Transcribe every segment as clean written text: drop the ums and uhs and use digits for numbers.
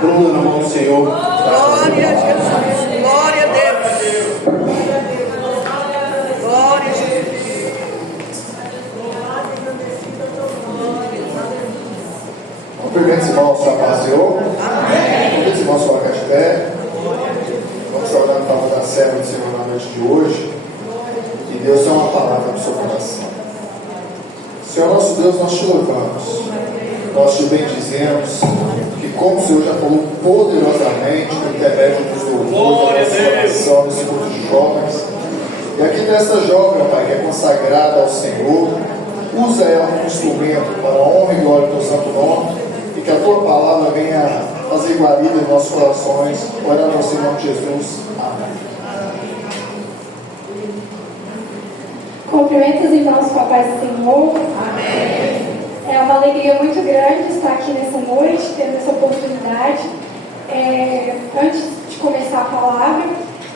Bruna na mão do Senhor. Glória a Jesus. Glória a Deus. Glória a Jesus. Cumprimento esse irmão, sua paz, Senhor. Amém. Cumprimento esse irmão, sua caixa de pé. Vamos orar em favor da serva do Senhor na noite de hoje. E Deus é uma palavra do seu coração. Senhor nosso Deus, nós te louvamos. Nós te bendizemos. Que como o Senhor já falou poderosamente no intermédio dos louvores, da nossa oração, nesse grupo de jovens. E aqui nesta jovem, Pai, que é consagrada ao Senhor, usa ela como instrumento para a honra e glória do teu santo nome. E que a tua palavra venha fazer guarida em nossos corações. Orando ao Senhor de Jesus. Amém. Cumprimento os irmãos com a paz do Senhor. Amém. É uma alegria muito grande estar aqui nessa noite, tendo essa oportunidade. Antes de começar a palavra,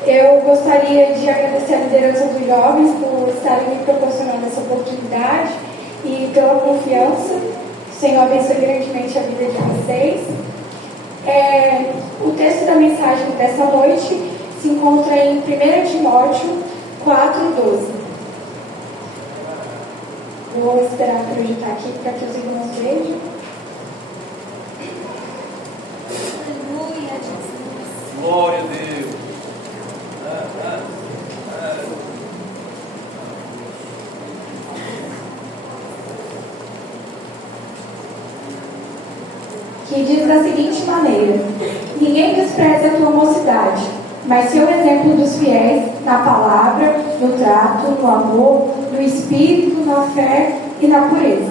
eu gostaria de agradecer a liderança dos jovens por estarem me proporcionando essa oportunidade e pela confiança. O Senhor abençoe grandemente a vida de vocês. O texto da mensagem dessa noite se encontra em 1 Timóteo 4:12. Vou esperar projetar aqui para que os irmãos vejam. Aleluia, Jesus. Glória a Deus. Que diz da seguinte maneira: ninguém despreze a tua mocidade, mas seu exemplo dos fiéis na palavra, no trato, no amor, no espírito, na fé e na pureza.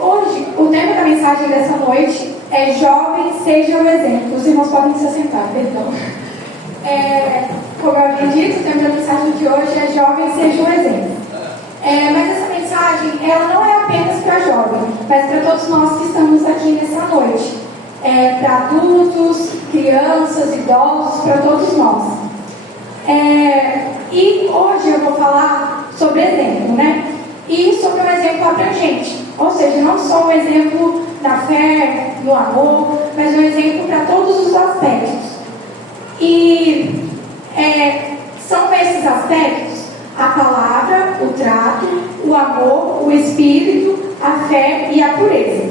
Hoje, o tema da mensagem dessa noite é Jovem, seja o exemplo. Os irmãos podem se assentar, perdão. Como eu havia dito, o tema da mensagem de hoje é Jovem, seja o exemplo. Mas essa mensagem, ela não é apenas para jovens, mas para todos nós que estamos aqui nessa noite. Para adultos, crianças, idosos, para todos nós. E hoje eu vou falar sobre exemplo, né? E sobre um exemplo abrangente, ou seja, não só um exemplo na fé, no amor, mas um exemplo para todos os aspectos. E são esses aspectos: a palavra, o trato, o amor, o espírito, a fé e a pureza.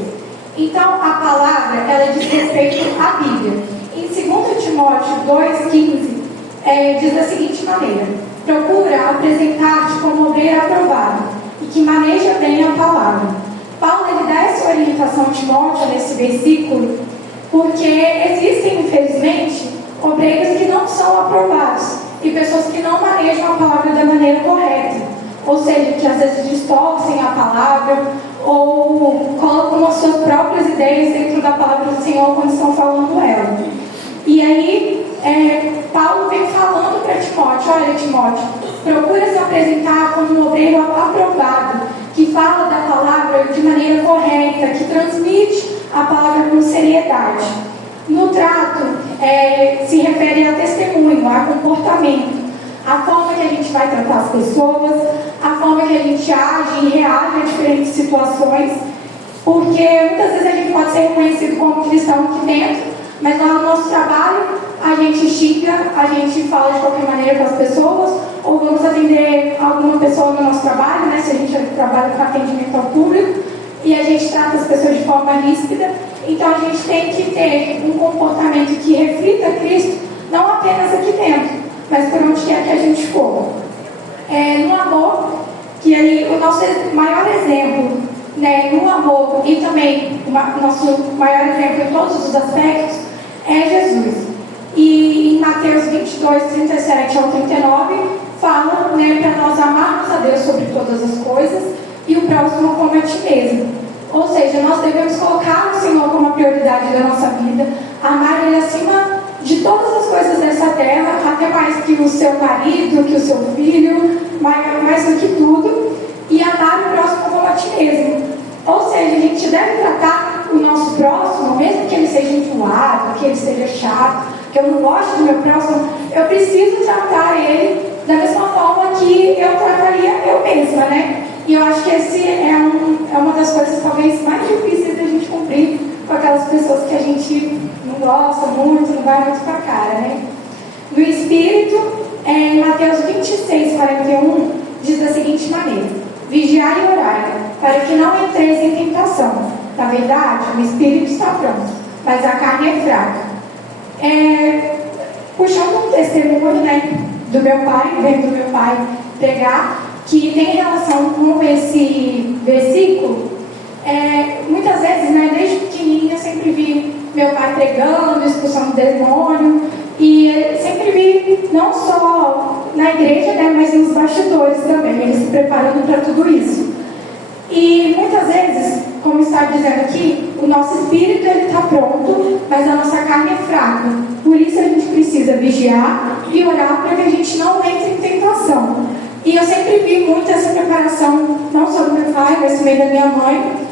Então, a palavra, ela diz respeito à Bíblia. Em 2 Timóteo 2,15, diz da seguinte maneira: procura apresentar-te como obreiro aprovado e que maneja bem a palavra. Paulo, ele dá essa orientação a Timóteo nesse versículo, porque existem, infelizmente, obreiros que não são aprovados e pessoas que não manejam a palavra da maneira correta, ou seja, que às vezes distorcem a palavra ou colocam as suas próprias ideias dentro da palavra do Senhor quando estão falando ela. E aí, Paulo vem falando para Timóteo: olha, Timóteo, procura se apresentar como um obreiro aprovado, que fala da palavra de maneira correta, que transmite a palavra com seriedade. No trato, se refere a testemunho, a comportamento, a forma que a gente vai tratar as pessoas, a forma que a gente age e reage a diferentes situações, porque muitas vezes a gente pode ser reconhecido como cristão aqui dentro, mas lá no nosso trabalho a gente xinga, a gente fala de qualquer maneira com as pessoas, ou vamos atender alguma pessoa no nosso trabalho, né, se a gente trabalha com atendimento ao público, e a gente trata as pessoas de forma ríspida. Então a gente tem que ter um comportamento que reflita Cristo, não apenas aqui dentro, mas por onde quer que a gente for. No amor, que aí o nosso maior exemplo, né, no amor e também o nosso maior exemplo em todos os aspectos é Jesus. E em Mateus 22, 37 ao 39, fala, né, para nós amarmos a Deus sobre todas as coisas e o próximo como a ti mesmo. Ou seja, nós devemos colocar o Senhor como a prioridade da nossa vida, amar Ele acima de todas as coisas dessa terra, até mais que o seu marido, que o seu filho, mais do que tudo, e amar o próximo como a ti mesmo. Ou seja, a gente deve tratar o nosso próximo, mesmo que ele seja enjoado, que ele seja chato, que eu não gosto do meu próximo, eu preciso tratar ele da mesma forma que eu trataria eu mesma, né? E eu acho que esse é uma das coisas talvez mais difíceis da gente cumprir com aquelas pessoas que a gente não gosta muito, não vai muito com a cara, né? No Espírito, em Mateus 26, 41, diz da seguinte maneira: vigiai e orai, para que não entreis em tentação. Na verdade, o Espírito está pronto, mas a carne é fraca. Puxando um testemunho, né, do meu pai, vendo do meu pai pregar, que tem relação com esse versículo. Muitas vezes, né, desde pequenininha, eu sempre vi meu pai pregando, expulsando demônio, e sempre vi, não só na igreja, né, mas nos bastidores também, ele se preparando para tudo isso. E muitas vezes, como está dizendo aqui, o nosso espírito está pronto, mas a nossa carne é fraca. Por isso a gente precisa vigiar e orar para que a gente não entre em tentação. E eu sempre vi muito essa preparação, não só do meu pai, mas também da minha mãe.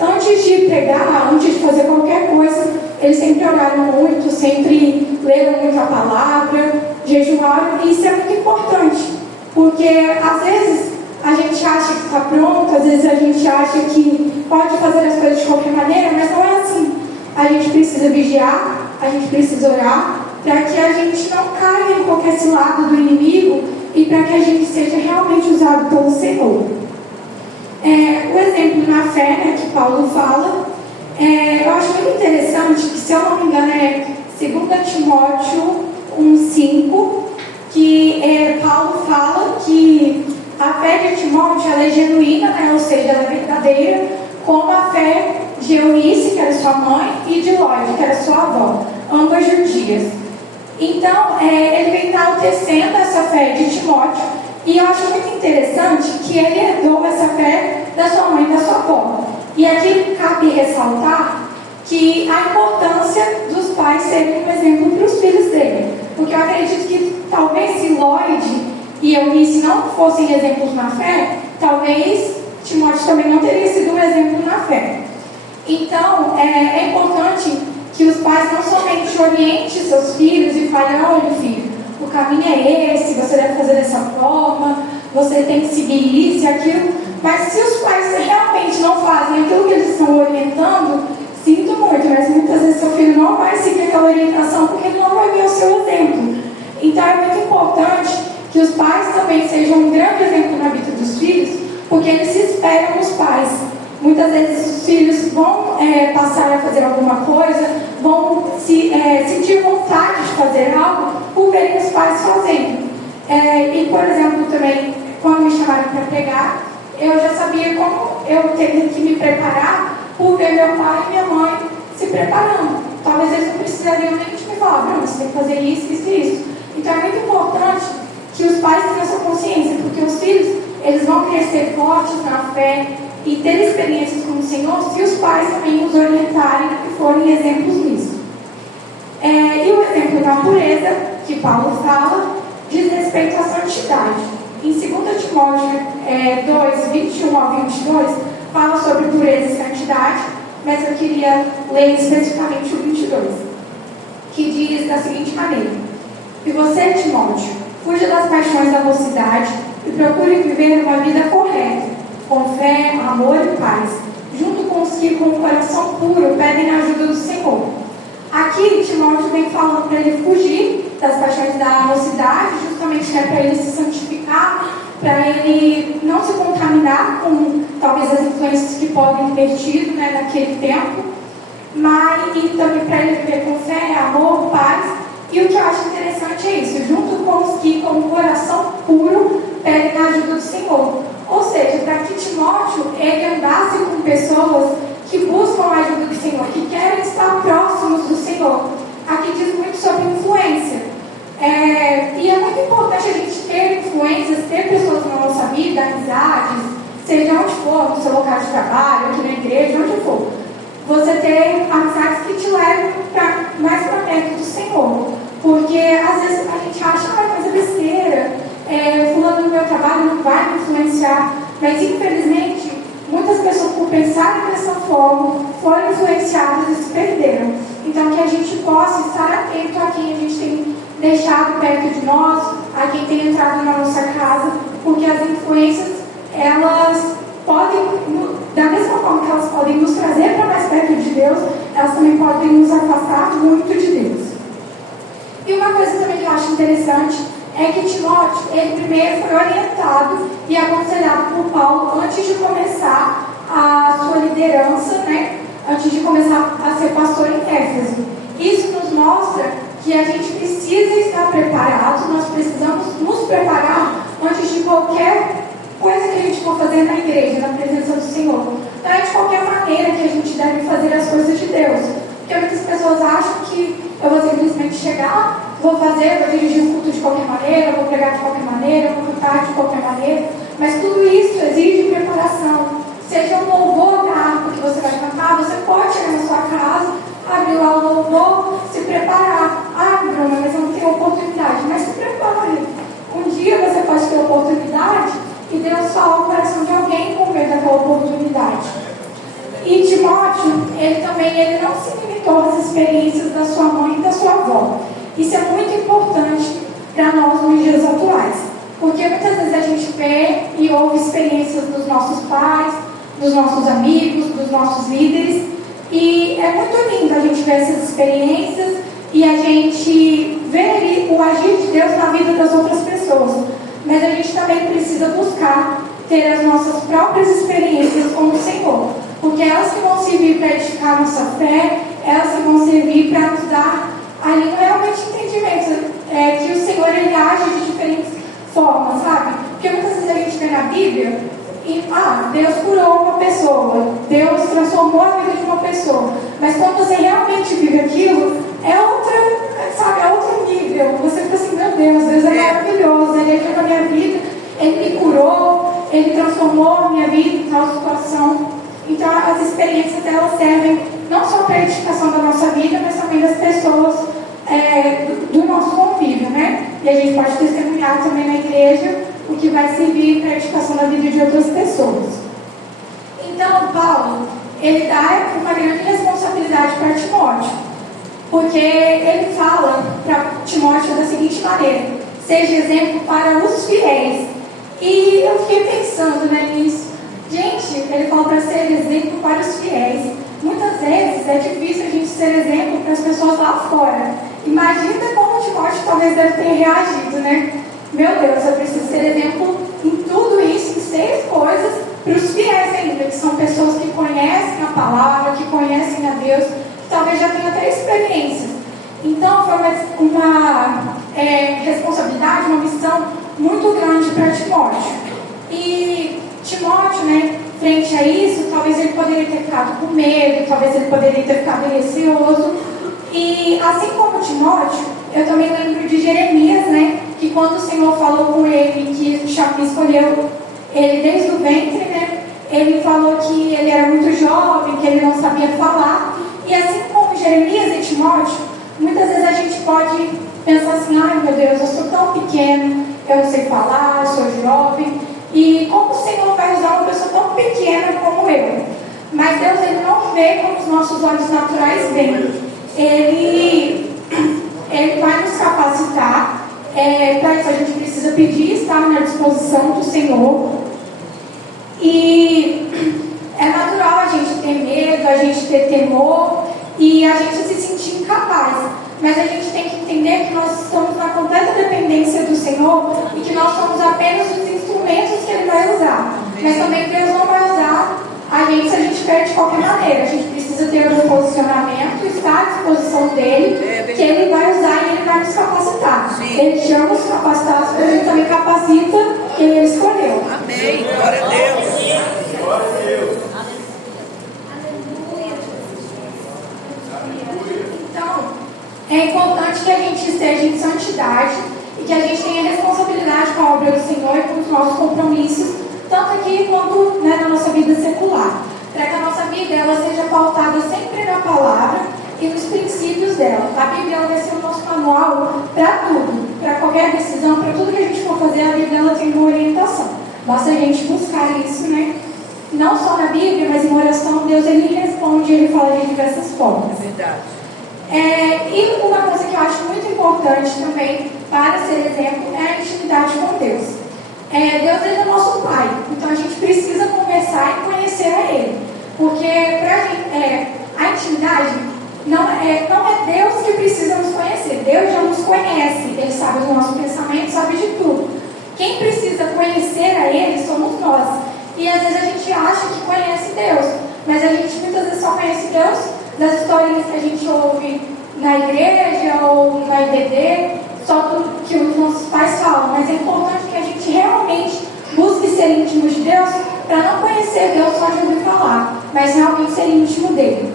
Antes de pregar, antes de fazer qualquer coisa, eles sempre oraram muito, sempre leram muito a palavra, jejuaram, e isso é muito importante, porque às vezes a gente acha que está pronto, às vezes a gente acha que pode fazer as coisas de qualquer maneira, mas não é assim. A gente precisa vigiar, a gente precisa orar, para que a gente não caia em qualquer cilada do inimigo e para que a gente seja realmente usado pelo Senhor. O exemplo na fé, né, que Paulo fala, eu acho muito interessante que, se eu não me engano, é 2 Timóteo 1,5, que Paulo fala que a fé de Timóteo ela é genuína, né, ou seja, ela é verdadeira, como a fé de Eunice, que era sua mãe, e de Lóide, que era sua avó, ambas judias. Então, ele vem enaltecendo essa fé de Timóteo, e eu acho muito interessante que ele herdou essa fé da sua mãe e da sua avó. E aqui cabe ressaltar que a importância dos pais serem um exemplo para os filhos dele. Porque eu acredito que talvez se Lóide e Eunice não fossem exemplos na fé, talvez Timóteo também não teria sido um exemplo na fé. Então, é importante que os pais não somente orientem seus filhos e falem: olha, filho, o caminho é esse, você deve fazer dessa forma, você tem que seguir isso e aquilo. Mas se os pais realmente não fazem aquilo que eles estão orientando, sinto muito, mas muitas vezes seu filho não vai seguir aquela orientação porque ele não vai ver o seu exemplo. Então é muito importante que os pais também sejam um grande exemplo na vida dos filhos, porque eles se espelham nos pais. Muitas vezes os filhos vão passar a fazer alguma coisa, vão sentir vontade de fazer algo por verem os pais fazendo. E, por exemplo, também, quando me chamaram para pregar, eu já sabia como eu teria que me preparar por ver meu pai e minha mãe se preparando. Talvez eles não precisariam nem de me falar: não, você tem que fazer isso, isso e isso. Então é muito importante que os pais tenham essa consciência, porque os filhos eles vão crescer fortes na fé e ter experiências com o Senhor se os pais também os orientarem e forem exemplos nisso. E o exemplo da pureza, que Paulo fala, diz respeito à santidade. Em 2 Timóteo 2, 21 ao 22, fala sobre pureza e santidade, mas eu queria ler especificamente o 22, que diz da seguinte maneira: e você, Timóteo, fuja das paixões da mocidade e procure viver uma vida correta, com fé, amor e paz, junto com os que com o coração puro pedem a ajuda do Senhor. Aqui Timóteo vem falando para ele fugir das paixões da mocidade, justamente para ele se santificar, para ele não se contaminar com talvez as influências que podem ter tido, né, naquele tempo, mas e também para ele viver com fé, amor, paz. E o que eu acho interessante é isso, junto com os que com o coração puro pedem a ajuda do Senhor. Ou seja, para que Timóteo ele andasse com pessoas que buscam a ajuda do Senhor, que querem estar próximos do Senhor. Aqui diz muito sobre influência. E é muito importante a gente ter influências, ter pessoas na nossa vida, amizades, seja onde for, no seu local de trabalho, aqui na igreja, onde for. Você ter amizades que te levem mais para perto do Senhor. Porque às vezes a gente acha: mas é besteira, fulano no meu trabalho não vai me influenciar. Mas infelizmente, muitas pessoas, por pensarem dessa forma, foram influenciadas e se perderam. Então, que a gente possa estar atento a quem a gente tem deixado perto de nós, a quem tem entrado na nossa casa, porque as influências, elas podem, da mesma forma que elas podem nos trazer para mais perto de Deus, elas também podem nos afastar muito de Deus. E uma coisa também que eu acho interessante é que Timóteo, ele primeiro foi orientado e aconselhado por Paulo antes de começar a sua liderança, né? Antes de começar a ser pastor em Éfeso. Isso nos mostra que a gente precisa estar preparado, nós precisamos nos preparar antes de qualquer coisa que a gente for fazer na igreja, na presença do Senhor. Não é de qualquer maneira que a gente deve fazer as coisas de Deus. Porque muitas pessoas acham que eu vou simplesmente chegar, vou dirigir um culto de qualquer maneira, vou pregar de qualquer maneira, vou cantar de qualquer maneira. Mas tudo isso exige preparação. Seja um louvor da harpa que você vai cantar, você pode chegar na sua casa, abrir lá o louvor, se preparar. Ah, Bruna, mas eu não tenho oportunidade. Mas se prepare. Um dia você pode ter oportunidade e Deus fala no coração de alguém com medo daquela oportunidade. E Timóteo, ele não se limitou às experiências da sua mãe e da sua avó. Isso é muito importante para nós nos dias atuais. Porque muitas vezes a gente vê e ouve experiências dos nossos pais, dos nossos amigos, dos nossos líderes. E é muito lindo a gente ver essas experiências e a gente ver o agir de Deus na vida das outras pessoas. Mas a gente também precisa buscar ter as nossas próprias experiências com o Senhor. Porque elas que vão servir para edificar a nossa fé, elas que vão servir para nos dar ali realmente entendimento que o Senhor ele age de diferentes formas, sabe? Porque muitas vezes a gente vê na Bíblia e Deus curou uma pessoa, Deus transformou a vida de uma pessoa. Mas quando você realmente vive aquilo, é outro nível. Você fica assim, meu Deus é maravilhoso, Ele entrou na minha vida, Ele me curou, Ele transformou a minha vida em tal situação. Então as experiências elas servem não só para a edificação da nossa vida, mas também das pessoas do nosso convívio, né? E a gente pode testemunhar também na igreja o que vai servir para a edificação da vida de outras pessoas. Então Paulo, ele dá uma grande responsabilidade para Timóteo, porque ele fala para Timóteo da seguinte maneira: seja exemplo para os fiéis. E eu fiquei pensando nisso. Gente, ele fala para ser exemplo para os fiéis. Muitas vezes é difícil a gente ser exemplo para as pessoas lá fora. Imagina como Timóteo talvez deve ter reagido, né? Meu Deus, eu preciso ser exemplo em tudo isso, em 6 coisas, para os fiéis ainda, que são pessoas que conhecem a palavra, que conhecem a Deus, que talvez já tenham até experiências. Então foi uma responsabilidade, uma missão muito grande para Timóteo. E Timóteo, né, frente a isso, talvez ele poderia ter ficado com medo, talvez ele poderia ter ficado receoso. E assim como Timóteo, eu também lembro de Jeremias, né, que quando o Senhor falou com ele, que escolheu ele desde o ventre, né, ele falou que ele era muito jovem, que ele não sabia falar. E assim como Jeremias e Timóteo, muitas vezes a gente pode pensar assim, ai meu Deus, eu sou tão pequeno, eu não sei falar, eu sou jovem. E como o Senhor vai usar uma pessoa tão pequena como eu? Mas Deus ele não vê como os nossos olhos naturais veem. Ele vai nos capacitar. Para isso a gente precisa pedir e estar na disposição do Senhor. E é natural a gente ter medo, a gente ter temor e a gente se sentir incapaz. Mas a gente tem que entender que nós estamos na completa dependência do Senhor e que nós somos apenas os instrumentos que Ele vai usar. Mas também Deus não vai usar a gente se a gente quer de qualquer maneira. A gente precisa ter um posicionamento, estar à disposição dEle, que Ele vai usar e Ele vai nos capacitar. Ele chama os capacitados, mas Ele também capacita quem Ele escolheu. Amém. Glória a Deus. Glória a Deus. Então, é importante que a gente esteja em santidade e que a gente tenha responsabilidade com a obra do Senhor e com os nossos compromissos, tanto aqui quanto na nossa vida secular, para que a nossa vida ela seja pautada sempre na palavra e nos princípios dela. A Bíblia ela vai ser o nosso manual para tudo, para qualquer decisão, para tudo que a gente for fazer, a Bíblia ela tem uma orientação. Basta a gente buscar isso, né? Não só na Bíblia, mas em oração, Deus ele responde, ele fala de diversas formas. Verdade. E uma coisa que eu acho muito importante também para ser exemplo é a intimidade com Deus. Deus ele é nosso Pai, então a gente precisa conversar e conhecer a Ele. Porque a intimidade não é Deus que precisa nos conhecer. Deus já nos conhece, Ele sabe do nosso pensamento, sabe de tudo. Quem precisa conhecer a Ele somos nós. E às vezes a gente acha que conhece Deus, mas a gente muitas vezes só conhece Deus das historinhas que a gente ouve na igreja ou na IBD, só do que os nossos pais falam. Mas é importante que a gente realmente busque ser íntimo de Deus, para não conhecer Deus só de ouvir falar, mas realmente ser íntimo dele.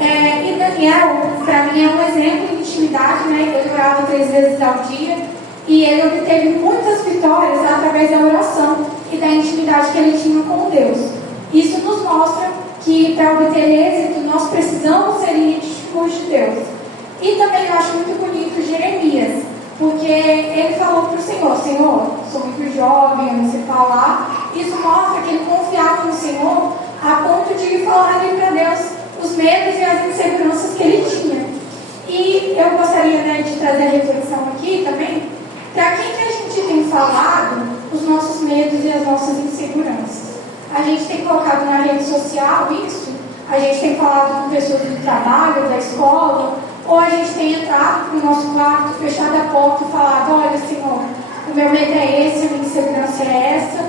E Daniel, para mim, é um exemplo de intimidade, né? Ele orava 3 vezes ao dia e ele obteve muitas vitórias através da oração e da intimidade que ele tinha com Deus. Isso nos mostra que para obter êxito nós precisamos ser íntimos de Deus. E também eu acho muito bonito Jeremias, porque ele falou para o Senhor: Senhor, sou muito jovem, eu não sei falar. Isso mostra que ele confiava no Senhor a ponto de falar ali para Deus os medos e as inseguranças que ele tinha. E eu gostaria, né, de trazer a reflexão aqui também, para quem que a gente tem falado os nossos medos e as nossas inseguranças. A gente tem colocado na rede social isso, a gente tem falado com pessoas do trabalho, da escola, ou a gente tem entrado no nosso quarto, fechado a porta e falado: olha, Senhor, o meu medo é esse, a minha insegurança é essa,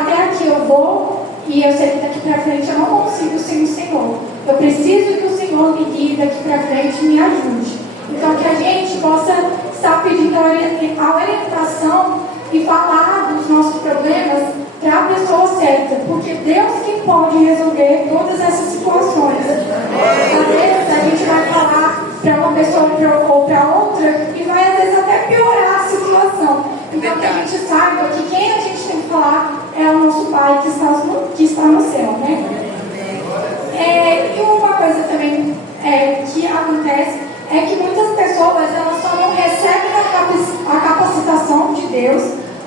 até aqui eu vou, e eu sei que daqui para frente eu não consigo sem o Senhor. Eu preciso que o Senhor me guie daqui para frente e me ajude. Então, que a gente possa estar pedindo a orientação e falar dos nossos problemas para a pessoa certa, porque Deus que pode resolver todas essas situações. Às vezes a gente vai falar para uma pessoa ou para outra e vai às vezes até piorar a situação. Então que a gente saiba que quem a gente tem que falar é o nosso Pai que está no céu, né? E uma coisa também que acontece é que muitas pessoas elas só não recebem a capacitação de Deus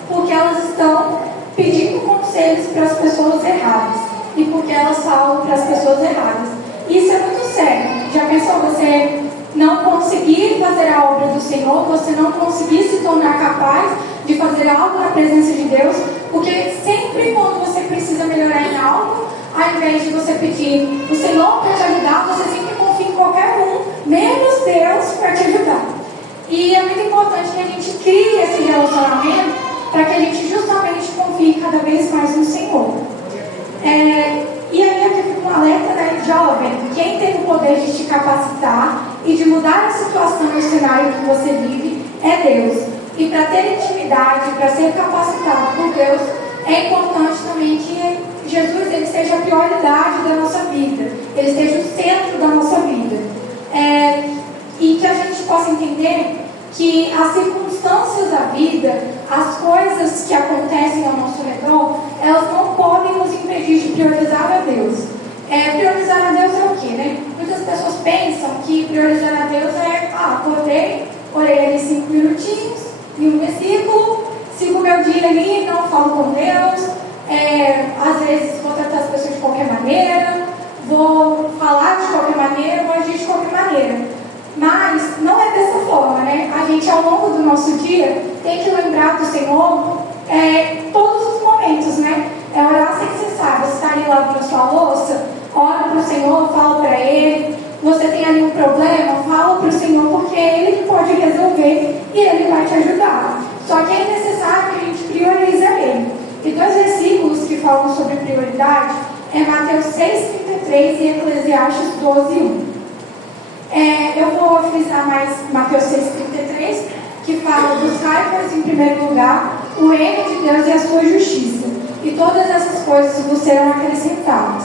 porque elas estão pedindo conselhos para as pessoas erradas e porque elas falam para as pessoas erradas. Isso é muito sério. Já pensou você não conseguir fazer a obra do Senhor, você não conseguir se tornar capaz de fazer algo na presença de Deus, porque sempre quando você precisa melhorar em algo, ao invés de você pedir o Senhor para te ajudar, você sempre confia em qualquer um, menos Deus, para te ajudar. E é muito importante que a gente crie esse relacionamento para que a gente justamente confie cada vez mais no Senhor. E aí aqui fica um alerta, né, jovem: quem tem o poder de te capacitar e de mudar a situação e o cenário que você vive é Deus. E para ter intimidade, para ser capacitado por Deus, é importante também que Jesus ele seja a prioridade da nossa vida, ele seja o centro da nossa vida. E que a gente possa entender que as circunstâncias da vida, as coisas que acontecem ao nosso redor, elas não podem nos impedir de priorizar a Deus. Priorizar a Deus é o quê, né? Muitas pessoas pensam que priorizar a Deus é: acordei, orei ali 5 minutinhos, li um versículo, sigo o meu dia ali, não falo com Deus, às vezes vou tratar as pessoas de qualquer maneira, vou falar de qualquer maneira, vou agir de qualquer maneira. Mas não é dessa forma, né? A gente, ao longo do nosso dia, tem que lembrar do Senhor todos os momentos, né? Orar sem cessar. Você está ali lavando a sua louça, ora para o Senhor, fala para Ele. Você tem ali um problema, fala para o Senhor, porque é Ele que pode resolver e Ele vai te ajudar. Só que é necessário que a gente priorize Ele. E 2 versículos que falam sobre prioridade é Mateus 6,33 e Eclesiastes 12,1. Eu vou frisar mais Mateus 6,33, que fala: buscai, pois, em primeiro lugar o reino de Deus e a sua justiça, e todas essas coisas vos serão acrescentadas.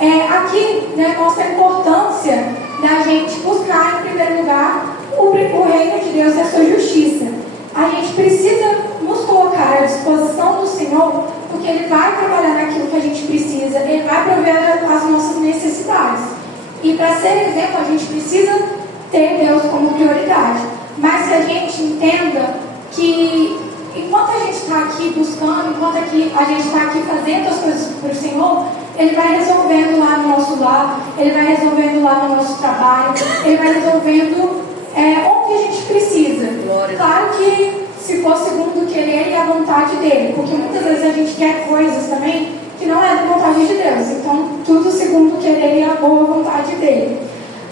Aqui, né, mostra a importância da gente buscar em primeiro lugar o reino de Deus e a sua justiça. A gente precisa nos colocar à disposição do Senhor, porque Ele vai trabalhar naquilo que a gente precisa, Ele vai prover as nossas necessidades. E para ser exemplo, a gente precisa ter Deus como prioridade. Mas que a gente entenda que enquanto a gente está aqui buscando, enquanto a gente está aqui fazendo as coisas para o Senhor, Ele vai resolvendo lá no nosso lar, Ele vai resolvendo lá no nosso trabalho, Ele vai resolvendo onde a gente precisa. Claro que se for segundo o querer e a vontade dEle, porque muitas vezes a gente quer coisas também que não é da vontade de Deus. Então, tudo segundo o querer e a boa vontade dele.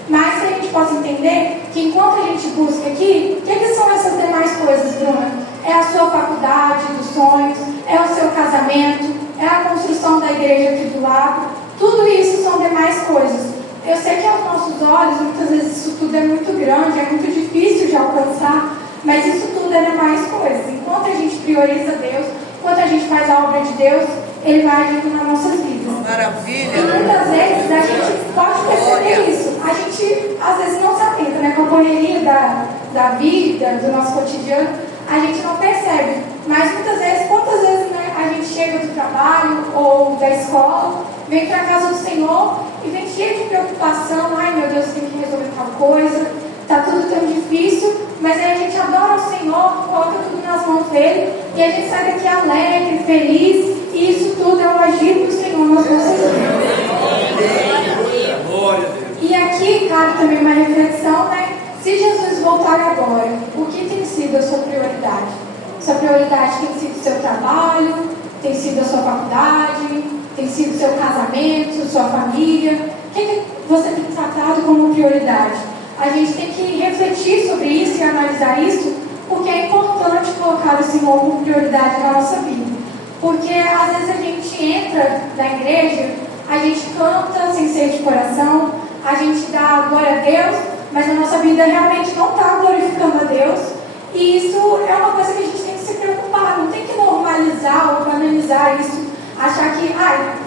Mas que a gente possa entender que enquanto a gente busca aqui, o que são essas demais coisas, Bruna? É a sua faculdade dos sonhos, é o seu casamento, é a construção da igreja aqui do lado. Tudo isso são demais coisas. Eu sei que aos nossos olhos, muitas vezes isso tudo é muito grande, é muito difícil de alcançar, mas isso tudo é demais coisas. Enquanto a gente prioriza Deus, enquanto a gente faz a obra de Deus, Ele vai agindo nas nossas vidas. Maravilha! E muitas vezes a gente pode perceber isso. A gente às vezes não se atenta, né? Com a correria da vida, do nosso cotidiano, a gente não percebe. Mas muitas vezes, quantas vezes, né, a gente chega do trabalho ou da escola, vem para a casa do Senhor e vem cheio de preocupação. Ai meu Deus, tem que resolver tal coisa, está tudo tão difícil. Mas aí a gente adora o Senhor, coloca tudo nas mãos dele e a gente sai daqui alegre, feliz. E isso tudo é o agir do Senhor nas nossas vidas. E aqui cabe também uma reflexão, né? Se Jesus voltar agora, o que tem sido a sua prioridade? Sua prioridade tem sido o seu trabalho, tem sido a sua faculdade, tem sido o seu casamento, sua família. O que você tem tratado como prioridade? A gente tem que refletir sobre isso e analisar isso, porque é importante colocar o Senhor como prioridade na nossa vida. Porque às vezes a gente entra na igreja, a gente canta sem ser de coração, a gente dá glória a Deus, mas a nossa vida realmente não está glorificando a Deus. E isso é uma coisa que a gente tem que se preocupar, não tem que normalizar ou banalizar isso, achar que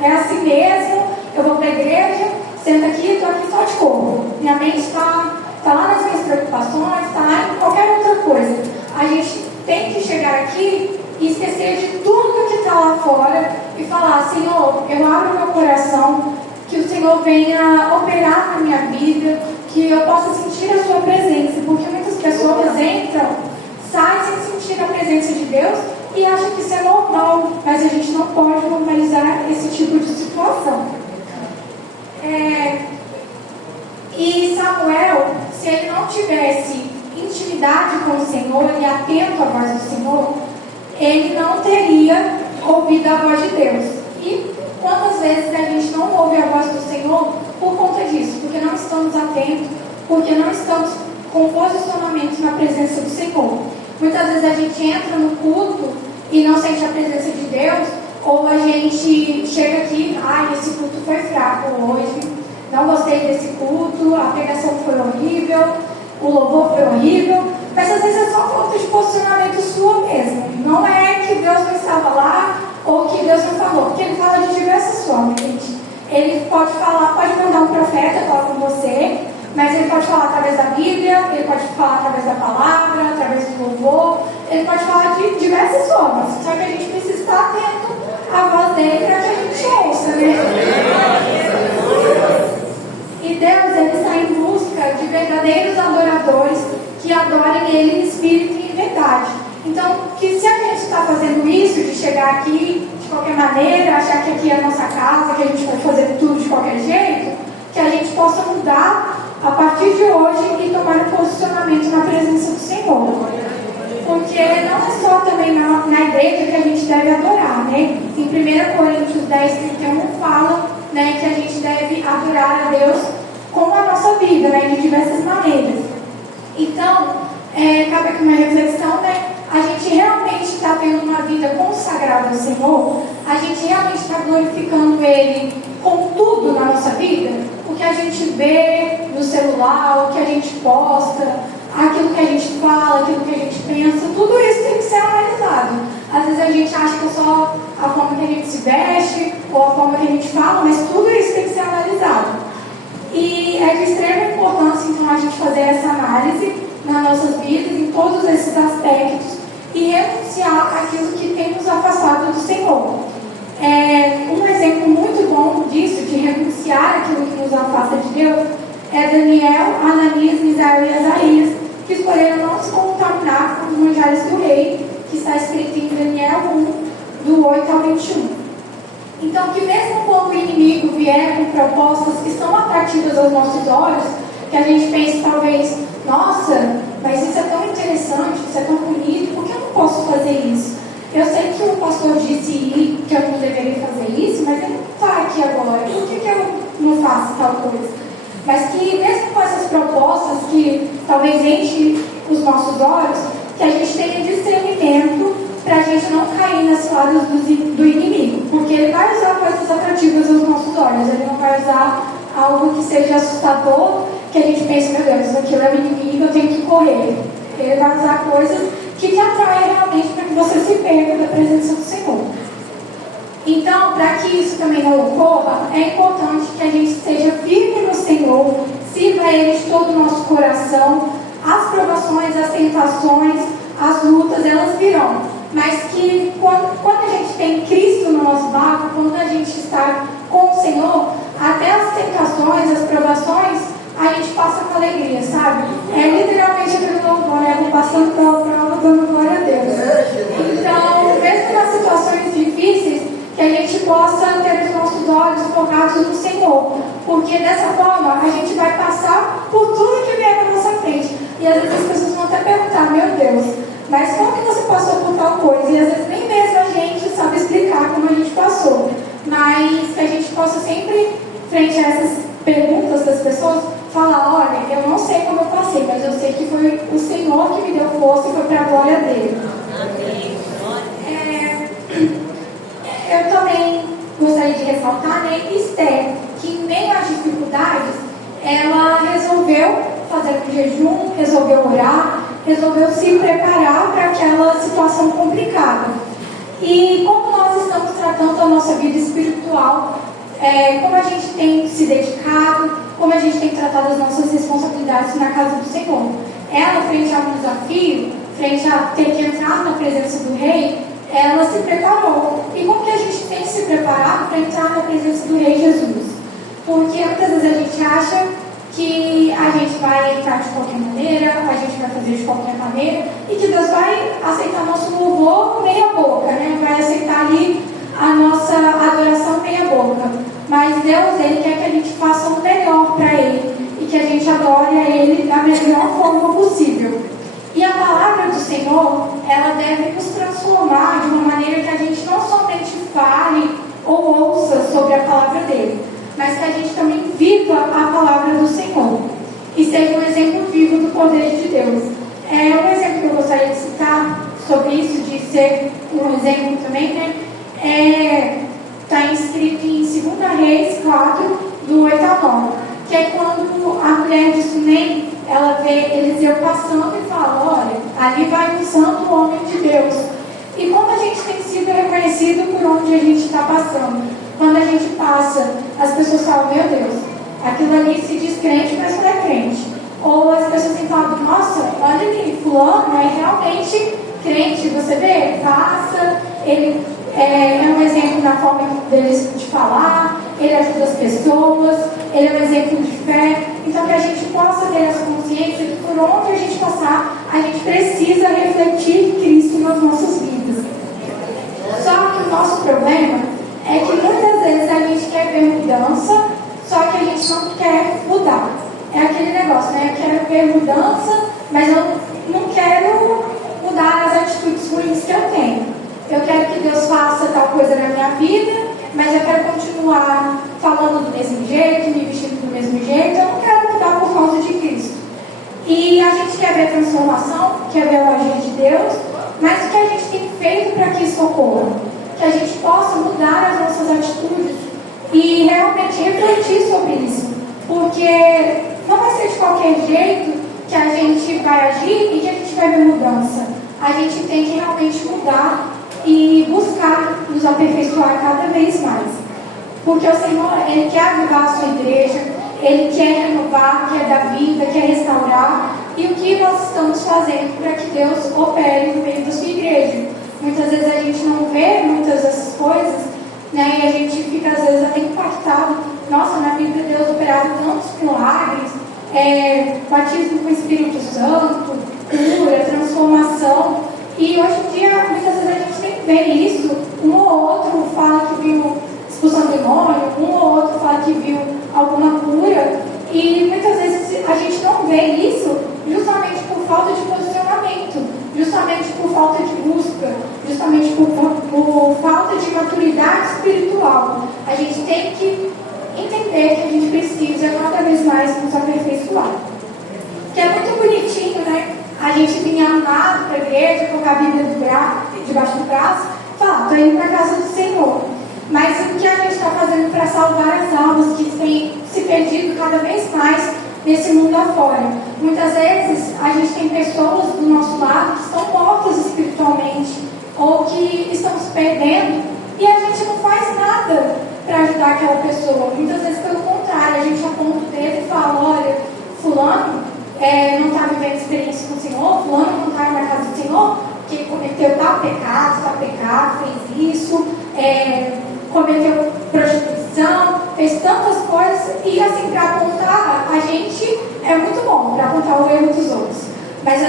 é assim mesmo, eu vou para a igreja, sento aqui, estou aqui só de corpo. Minha mente está lá nas minhas preocupações, está lá em qualquer outra coisa. A gente tem que chegar aqui e esquecer de tudo que está lá fora e falar: Senhor, eu abro meu coração, que o Senhor venha operar na minha vida, que eu possa sentir a sua presença, porque muitas pessoas entram, saem sem sentir a presença de Deus e acham que isso é normal, mas a gente não pode normalizar esse tipo de situação. E Samuel, se ele não tivesse intimidade com o Senhor e atento à voz do Senhor, ele não teria ouvido a voz de Deus. E quantas vezes a gente não ouve a voz do Senhor por conta disso? Porque não estamos atentos, porque não estamos com posicionamento na presença do Senhor. Muitas vezes a gente entra no culto e não sente a presença de Deus, ou a gente chega aqui, esse culto foi fraco hoje, não gostei desse culto, a pregação foi horrível, o louvor foi horrível, mas às vezes é só falta de posicionamento sua mesmo. Não é que Deus não estava lá ou que Deus não falou, porque Ele fala de diversas formas, gente. Ele pode falar, pode mandar um profeta falar com você, mas Ele pode falar através da Bíblia, Ele pode falar através da palavra, através do louvor, Ele pode falar de diversas formas, só que a gente precisa estar atento à voz dele para que a gente ouça, né? E Deus, Ele está em busca de verdadeiros adoradores que adorem Ele em espírito e em verdade. Então, que se a gente está fazendo isso, de chegar aqui de qualquer maneira, achar que aqui é a nossa casa, que a gente pode fazer tudo de qualquer jeito, que a gente possa mudar a partir de hoje e tomar um posicionamento na presença do Senhor. Porque não é só também na igreja que a gente deve adorar, né? Em 1 Coríntios 10:31 fala, né, que a gente deve adorar a Deus com a nossa vida, né, de diversas maneiras. Então, cabe aqui uma reflexão, né? A gente realmente está tendo uma vida consagrada ao Senhor? A gente realmente está glorificando Ele com tudo na nossa vida? O que a gente vê no celular, o que a gente posta, aquilo que a gente fala, aquilo que a gente pensa, tudo isso tem que ser analisado. Às vezes a gente acha que é só a forma que a gente se veste ou a forma que a gente fala, mas tudo isso tem que ser analisado. E é de extrema importância, então, a gente fazer essa análise nas nossas vidas, em todos esses aspectos, e renunciar àquilo que tem nos afastado do Senhor. Um exemplo muito bom disso, de renunciar àquilo que nos afasta de Deus, é Daniel, Ananias, Misael e Azarias, que escolheram não se contaminar com os manjares do rei, que está escrito em Daniel 1, do 8 ao 21. Então, que mesmo quando o inimigo vier com propostas que são atrativas aos nossos olhos, que a gente pense talvez, nossa, mas isso é tão interessante, isso é tão bonito, por que eu não posso fazer isso? eu sei que o pastor disse que eu não deveria fazer isso, mas ele não está aqui agora, por que eu não faço tal coisa? Mas que mesmo com essas propostas que talvez enche os nossos olhos, que a gente tenha discernimento para a gente não cair nas ciladas do inimigo, porque ele vai usar coisas atrativas aos nossos olhos, ele não vai usar algo que seja assustador, que a gente pense, meu Deus, aquilo é o inimigo, eu tenho que correr. Ele vai usar coisas que te atraem realmente para que você se perca da presença do Senhor. Então, para que isso também não ocorra, é importante que a gente seja firme no Senhor, sirva a Ele de todo o nosso coração. As provações, as tentações, as lutas, elas virão. Mas que quando a gente tem Cristo no nosso barco, quando a gente está com o Senhor, até as tentações, as provações, a gente passa com alegria, sabe? É literalmente aquele louvor, né? Vou passando pela prova, dando glória a Deus. Então, mesmo nas situações difíceis, que a gente possa ter os nossos olhos focados no Senhor, porque dessa forma a gente vai passar por tudo que vier na nossa frente. E às vezes as pessoas vão até perguntar, meu Deus, mas como que você passou por tal coisa? E às vezes nem mesmo a gente sabe explicar como a gente passou. Mas que a gente possa sempre, frente a essas perguntas das pessoas, falar, olha, eu não sei como eu passei, mas eu sei que foi o Senhor que me deu força e foi para a glória dele. Eu também gostaria de ressaltar, né, Esther, que em meio às dificuldades, ela resolveu fazer um jejum, resolveu orar, resolveu se preparar para aquela situação complicada. E como nós estamos tratando a nossa vida espiritual, como a gente tem se dedicado, como a gente tem tratado as nossas responsabilidades na casa do Senhor. Ela, frente a um desafio, frente a ter que entrar na presença do rei, ela se preparou. E como que a gente tem que se preparar para entrar na presença do Rei Jesus? Porque muitas vezes a gente acha que a gente vai entrar de qualquer maneira, a gente vai fazer de qualquer maneira, e que Deus vai aceitar nosso louvor meia boca, né? Vai aceitar ali a nossa adoração meia boca. Mas Deus, Ele quer que a gente faça o melhor para Ele e que a gente adore a Ele da melhor forma possível. E a palavra do Senhor, ela deve nos transformar de uma maneira que a gente não somente fale ou ouça sobre a palavra dele, mas que a gente também viva a palavra do Senhor e seja um exemplo vivo do poder de Deus. Um exemplo que eu gostaria de citar sobre isso, de ser um exemplo também, né? Está inscrito em 2 Reis 4, do 8 ao 9, que é quando a mulher de Sunem, ela vê Eliseu passando e fala, olha, ali vai um santo homem de Deus. E como a gente tem sido reconhecido por onde a gente está passando. Quando a gente passa, as pessoas falam, meu Deus, aquilo ali se diz crente, mas não é crente. Ou as pessoas têm falado, nossa, olha ali, fulano é realmente crente, você vê, passa, ele é um exemplo na forma dele de falar, ele ajuda as pessoas, ele é um exemplo de fé. Então que a gente possa ter essa consciência que por onde a gente passar, a gente precisa refletir Cristo nas nossas vidas. Só que o nosso problema é que muitas vezes a gente quer ver mudança, só que a gente não quer mudar. É aquele negócio, né? Eu quero ver mudança, mas eu não quero mudar as atitudes ruins que eu tenho. Eu quero que Deus faça tal coisa na minha vida, mas eu quero continuar falando do mesmo jeito, me vestindo do mesmo jeito. Eu não quero mudar por causa de Cristo. E a gente quer ver transformação, quer ver o agir de Deus, mas o que a gente tem feito para que isso ocorra? Que a gente possa mudar as nossas atitudes e realmente refletir sobre isso. Porque não vai ser de qualquer jeito que a gente vai agir e que a gente vai ver mudança. A gente tem que realmente mudar e buscar nos aperfeiçoar cada vez mais. Porque o Senhor, Ele quer avivar a sua igreja, Ele quer renovar, quer dar vida, quer restaurar. E o que nós estamos fazendo para que Deus opere no meio da sua igreja? Muitas vezes a gente não vê muitas dessas coisas, né? E a gente fica às vezes até impactado. Nossa, na vida de Deus operaram tantos milagres, batismo com o Espírito Santo, cura, transformação. E hoje em dia, muitas vezes a gente nem vê isso. Um ou outro fala que viu expulsão de demônio, um ou outro fala que viu alguma cura. E muitas vezes a gente não vê isso justamente por falta de posicionamento, justamente por falta de busca, justamente por falta de maturidade espiritual. A gente tem que entender que a gente precisa cada vez mais nos aperfeiçoar. Que é muito bonitinho, né? A gente vinha arrumado para a igreja, colocar a Bíblia debaixo do braço, falar, estou indo para a casa do Senhor. Mas o que a gente está fazendo para salvar as almas que têm se perdido cada vez mais nesse mundo afora? Muitas vezes a gente tem pessoas do nosso lado que estão mortas espiritualmente ou que estão se perdendo e a gente não faz nada para ajudar aquela pessoa. Muitas vezes, pelo contrário, a gente aponta o dedo e fala, olha, fulano não está vivendo experiência com o Senhor, fulano não está na casa do Senhor, que cometeu tal pecado, fez isso, cometeu prostituição, fez tantas coisas, e assim, para apontar, a gente é muito bom para apontar o erro dos outros. Mas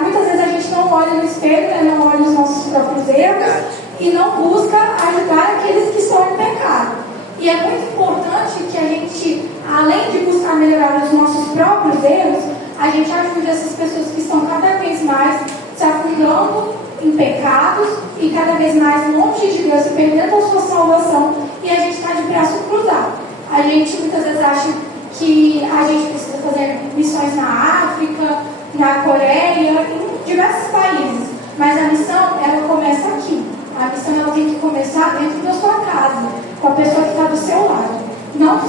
muitas vezes a gente não olha no espelho, né, não olha os nossos próprios erros e não busca ajudar aqueles que estão em pecado. E é muito importante que a gente, além de buscar melhorar os nossos próprios erros, a gente ajude essas pessoas que estão cada vez mais se afundando em pecados e cada vez mais longe de Deus e perdendo a sua salvação, e a gente está de braço cruzado. A gente muitas vezes acha que a gente precisa fazer missões na África, na Coreia, em diversos países, mas a missão, ela começa aqui. A missão, ela tem que começar dentro da sua casa, com a pessoa que está do seu lado. Não,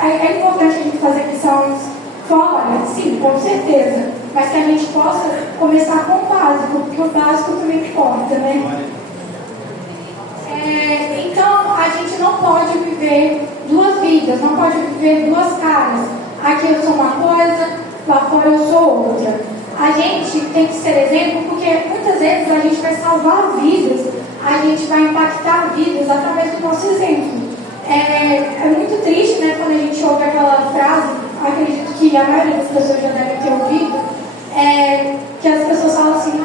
é importante a gente fazer missões fora, sim, com certeza, mas que a gente possa começar com o básico, porque o básico também importa, né? Então, a gente não pode viver duas vidas, não pode viver duas caras. Aqui eu sou uma coisa, lá fora eu sou outra. A gente tem que ser exemplo, porque muitas vezes a gente vai salvar vidas, a gente vai impactar vidas através do nosso exemplo. É muito triste, né, quando a gente ouve aquela frase, acredito que a maioria das pessoas já devem ter ouvido, que as pessoas falam assim,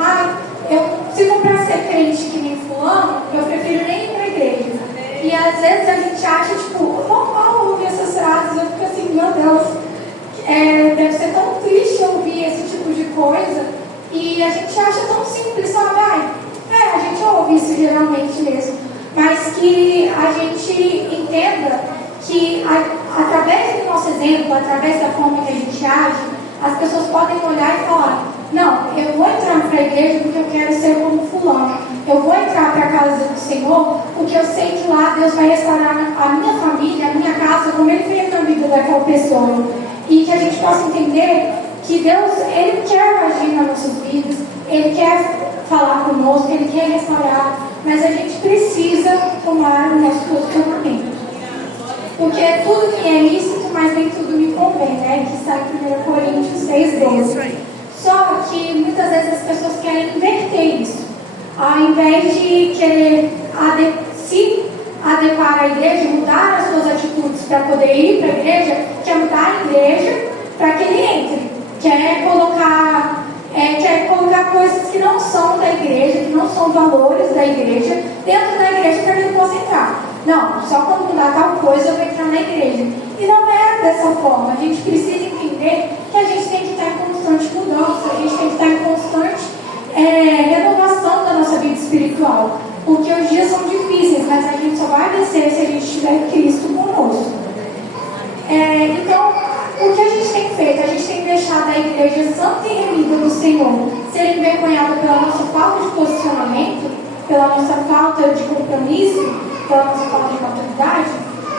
se for para ser crente que nem fulano, eu prefiro nem ir para a igreja. E às vezes a gente acha, normal ouvir essas frases, eu fico assim, meu Deus, deve ser tão triste ouvir esse tipo de coisa, e a gente acha tão simples, sabe? A gente ouve isso geralmente mesmo, mas que a gente entenda que através do nosso exemplo, através da forma que a gente age, as pessoas podem olhar e falar, não, eu vou entrar para a igreja porque eu quero ser como fulano, eu vou entrar para a casa do Senhor porque eu sei que lá Deus vai restaurar a minha família, a minha casa, como Ele fez na vida daquela pessoa. E que a gente possa entender que Deus, Ele quer agir nas nossas vidas, Ele quer falar conosco, Ele quer restaurar, mas a gente precisa tomar o nosso posicionamento. Porque tudo me é lícito, mas nem tudo me convém, né? Que está em 1 Coríntios 6:12. Só que muitas vezes as pessoas querem inverter isso. Ao invés de querer se adequar à igreja, mudar as suas atitudes para poder ir para a igreja, quer mudar a igreja para que ele entre. Quer colocar coisas que não são da igreja, que não são valores da igreja, dentro da igreja para que ele possa entrar. Não, só quando mudar tal coisa eu vou entrar na igreja. E não é dessa forma. A gente precisa entender que a gente tem que estar em constante mudança, a gente tem que estar em constante renovação da nossa vida espiritual. Porque os dias são difíceis, mas a gente só vai vencer se a gente tiver Cristo conosco. Então, o que a gente tem feito? A gente tem deixado a igreja santa e remida do Senhor ser envergonhada pela nossa falta de posicionamento, pela nossa falta de compromisso, pela nossa falta de maturidade.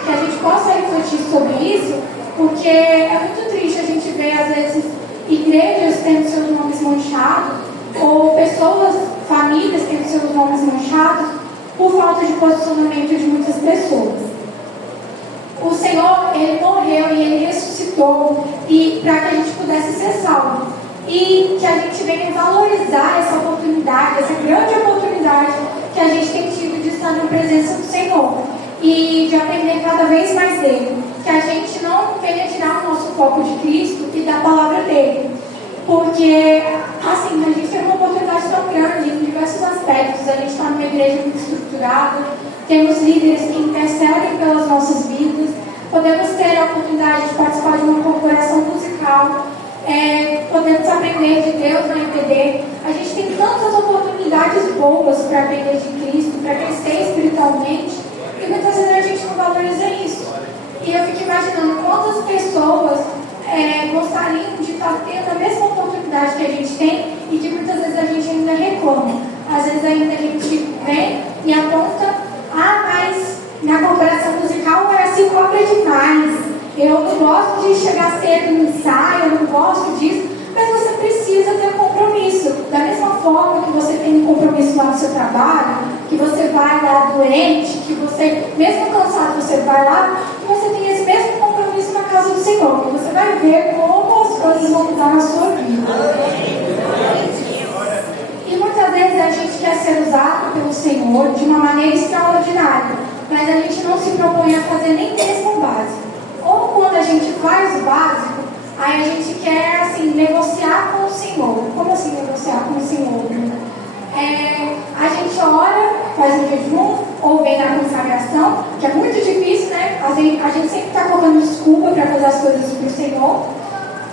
Que a gente possa refletir sobre isso, porque é muito triste a gente ver, às vezes, igrejas tendo seus nomes manchados, ou pessoas, famílias tendo seus nomes manchados, por falta de posicionamento de muitas pessoas. O Senhor, Ele morreu e Ele ressuscitou para que a gente pudesse ser salvo. E que a gente venha valorizar essa oportunidade, essa grande oportunidade que a gente tem tido de estar na presença do Senhor. E de aprender cada vez mais dele. Que a gente não venha tirar o nosso foco de Cristo e da palavra dele. Porque, assim, a gente tem uma oportunidade tão grande em diversos aspectos. A gente está numa igreja muito estruturada, temos líderes que intercedem pelas nossas vidas, podemos ter a oportunidade de participar de uma corporação musical, podemos podemos aprender de Deus na EPD. A gente tem tantas oportunidades boas para aprender de Cristo, para crescer espiritualmente, e muitas vezes a gente não valoriza isso. E eu fico imaginando quantas pessoas gostariam de estar tendo a mesma oportunidade que a gente tem e que muitas vezes a gente ainda reclama. Às vezes ainda a gente vem e aponta, mas na comparação musical se cobra demais. Eu não gosto de chegar cedo no ensaio, eu não gosto disso, mas você precisa ter um compromisso. Da mesma forma que você tem um compromisso lá no seu trabalho, que você vai lá doente, que você, mesmo cansado, você vai lá, e você tem esse mesmo compromisso na casa do Senhor, que você vai ver como as coisas vão mudar na sua vida. E muitas vezes a gente quer ser usado pelo Senhor de uma maneira extraordinária, mas a gente não se propõe a fazer nem mesmo o básico. Ou quando a gente faz o básico, aí a gente quer, assim, negociar com o Senhor. Como assim negociar com o Senhor? A gente ora, faz um jejum, ou vem na consagração, que é muito difícil, né? A gente sempre está colocando desculpa para fazer as coisas para o Senhor.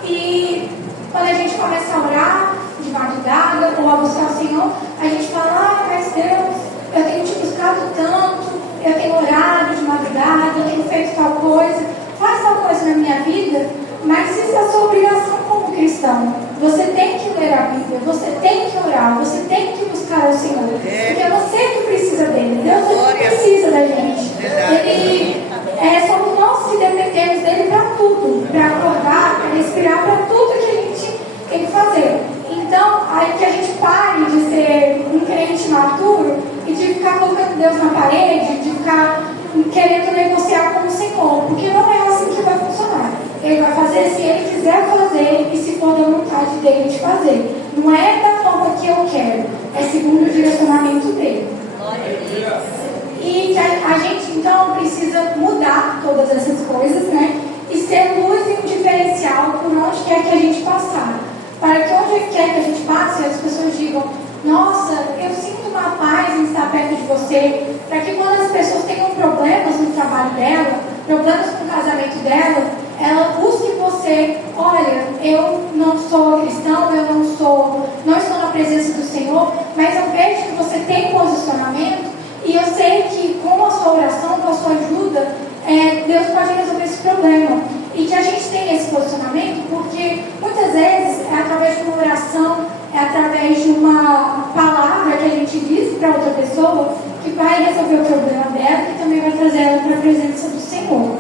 E quando a gente começa a orar de madrugada, ou a buscar o Senhor, a gente fala, mas Deus, eu tenho te buscado tanto, eu tenho orado de madrugada, eu tenho feito tal coisa, faz tal coisa na minha vida. Mas isso é a sua obrigação como cristão. Você tem que ler a Bíblia, você tem que orar, você tem que buscar o Senhor. Porque é você que precisa dele. Deus não precisa da gente. Somos nós que dependemos dele para tudo. Para acordar, para respirar, para tudo que a gente tem que fazer. Então, aí que a gente pare de ser um crente maturo e de ficar colocando Deus na parede, de ficar querendo negociar com o Senhor. Porque não é assim que vai funcionar. Ele vai fazer se ele quiser fazer e se for da vontade dele de fazer. Não é da forma que eu quero, é segundo o direcionamento dele. E a gente então precisa mudar todas essas coisas, né? E ser luz e um diferencial por onde quer que a gente passar. Para que onde quer que a gente passe, as pessoas digam, nossa, eu sinto uma paz em estar perto de você. Para que quando as pessoas tenham problemas no trabalho dela, problemas com o casamento dela, ela busque você, olha, eu não sou cristão, eu não estou na presença do Senhor, mas eu vejo que você tem posicionamento e eu sei que com a sua oração, com a sua ajuda, Deus pode resolver esse problema. E que a gente tem esse posicionamento porque muitas vezes é através de uma oração, é através de uma palavra que a gente diz para outra pessoa que vai resolver o problema dela e também vai trazer ela para a presença do Senhor.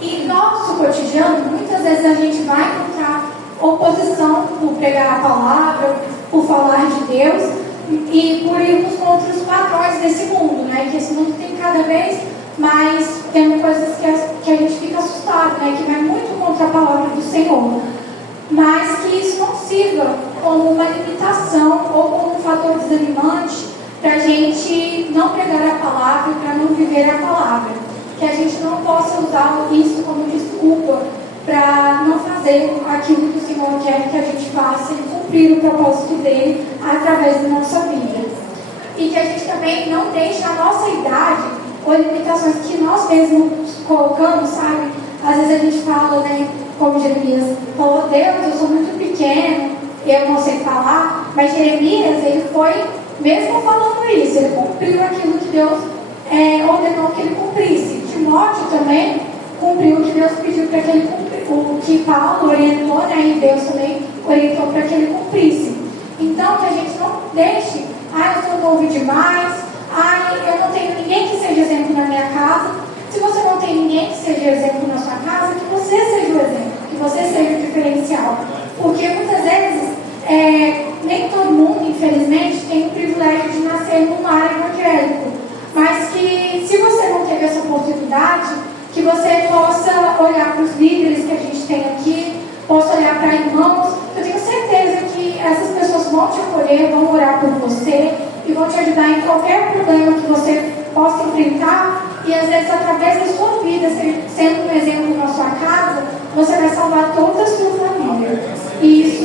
E no nosso cotidiano, muitas vezes a gente vai encontrar oposição por pregar a palavra, por falar de Deus e por irmos contra os padrões desse mundo, né? Que esse mundo tem cada vez mais, tem coisas que a gente fica assustado, né? Que vai muito contra a palavra do Senhor. Mas que isso não sirva como uma limitação ou como um fator desanimante para a gente não pregar a palavra, para não viver a palavra. Que a gente não possa usar isso como desculpa para não fazer aquilo que o Senhor quer que a gente faça e cumprir o propósito dele através da nossa vida. E que a gente também não deixe a nossa idade ou limitações que nós mesmos colocamos, sabe? Às vezes a gente fala, né, como Jeremias falou, Deus, eu sou muito pequeno, eu não sei falar, mas Jeremias, ele foi, mesmo falando isso, ele cumpriu aquilo que Deus ordenou que ele cumprisse. Timóteo também cumpriu o que Deus pediu para que ele cumprisse, o que Paulo orientou, né, e Deus também orientou para que ele cumprisse. Então, que a gente não deixe, eu sou novo demais, eu não tenho ninguém que seja exemplo na minha casa. Se você não tem ninguém que seja exemplo na sua casa, que você seja o exemplo, que você seja o diferencial. Porque muitas vezes, nem todo mundo, infelizmente, tem o privilégio de nascer num lar evangélico. Mas que, se você não teve essa oportunidade, que você possa olhar para os líderes que a gente tem aqui, possa olhar para irmãos. Eu tenho certeza que essas pessoas vão te acolher, vão orar por você e vão te ajudar em qualquer problema que você possa enfrentar. E às vezes, através da sua vida, sendo um exemplo na sua casa, você vai salvar toda a sua família. E isso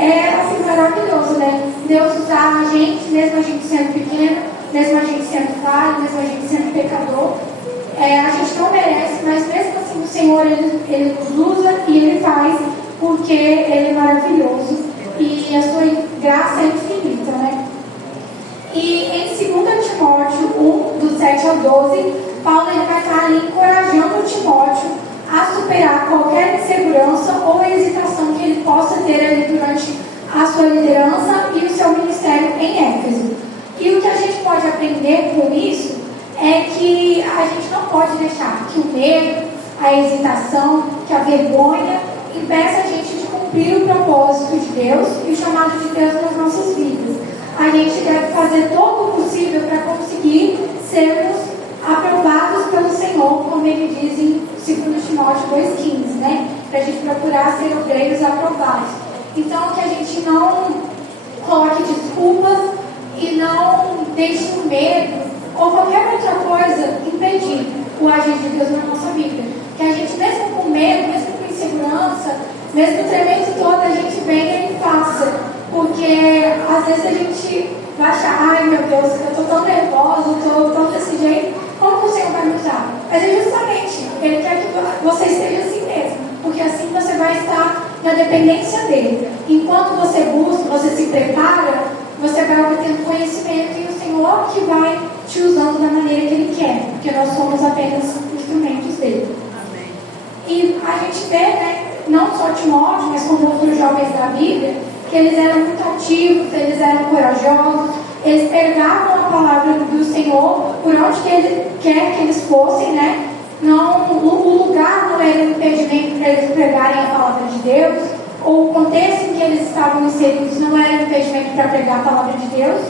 é assim, maravilhoso, né? Deus usar a gente, mesmo a gente sendo pequeno, mesmo a gente sendo falho, mesmo a gente sendo pecador. A gente não merece, mas mesmo assim o Senhor, Ele nos usa e Ele faz, porque Ele é maravilhoso. ao 12, Paulo ele vai estar ali encorajando Timóteo a superar qualquer insegurança ou hesitação que ele possa ter ali durante a sua liderança e o seu ministério em Éfeso. E o que a gente pode aprender com isso é que a gente não pode deixar que o medo, a hesitação, que a vergonha impeça a gente de cumprir o propósito de Deus e o chamado de Deus nas nossas vidas. A gente deve fazer todo o possível para conseguir sermos aprovados pelo Senhor, como ele diz em 2 Timóteo 2,15, né? Para a gente procurar ser obreiros aprovados. Então, que a gente não coloque desculpas e não deixe o medo ou qualquer outra coisa impedir o agir de Deus na nossa vida. Que a gente, mesmo com medo, mesmo com insegurança, mesmo tremendo todo, a gente venha e faça. Porque às vezes a gente vai achar, ai meu Deus, eu estou tão nervosa, eu estou tão desse jeito, como o Senhor vai me usar? Mas é justamente, Ele quer que você esteja assim mesmo, porque assim você vai estar na dependência dEle. Enquanto você busca, você se prepara, você vai obtendo conhecimento e o Senhor que vai te usando da maneira que Ele quer, porque nós somos apenas instrumentos dEle. Amém. E a gente vê, né, não só Timóteo, mas como outros jovens da Bíblia, que eles eram muito ativos, eles eram corajosos, eles pregavam a palavra do Senhor por onde que Ele quer que eles fossem, né? Não, o lugar não era um impedimento para eles pregarem a palavra de Deus, ou o contexto em que eles estavam inseridos não era um impedimento para pregar a palavra de Deus.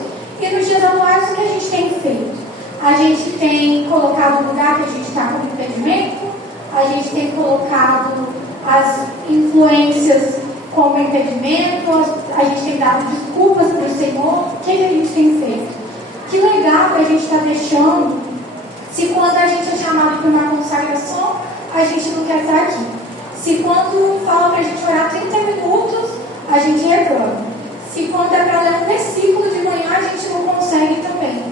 E nos dias atuais, o que a gente tem feito? A gente tem colocado o lugar que a gente está como impedimento, a gente tem colocado as influências como impedimento, a gente tem dado desculpas para o Senhor. O que a gente tem feito? Que legado a gente está deixando se quando a gente é chamado para uma consagração, a gente não quer estar aqui? Se quando fala para a gente orar 30 minutos, a gente reclama. Se quando é para ler um versículo de manhã, a gente não consegue também.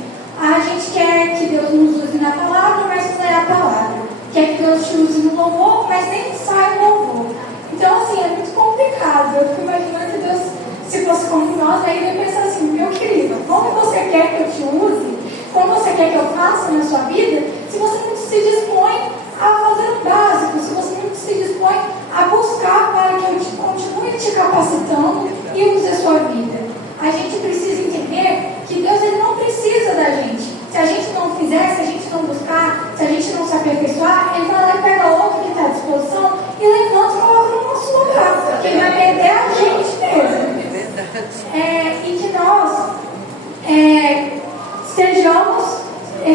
A gente quer que Deus nos use na palavra, mas não é a palavra. Quer que Deus te use no louvor, mas nem sai o louvor. Então, assim, é muito complicado. Eu fico imaginando que Deus, se fosse como nós, aí ele ia pensar assim, meu querido, como você quer que eu te use? Como você quer que eu faça na sua vida? Se você não se dispõe a fazer o básico, se você não se dispõe a buscar para que eu continue te capacitando e use a sua vida. A gente precisa entender que Deus ele não precisa da gente. Se a gente não fizer, se a gente não buscar, se a gente não se aperfeiçoar, Ele vai lá e pega outro que está à disposição e levanta e coloca no nosso lugar. Porque Ele vai perder a gente mesmo. E que nós estejamos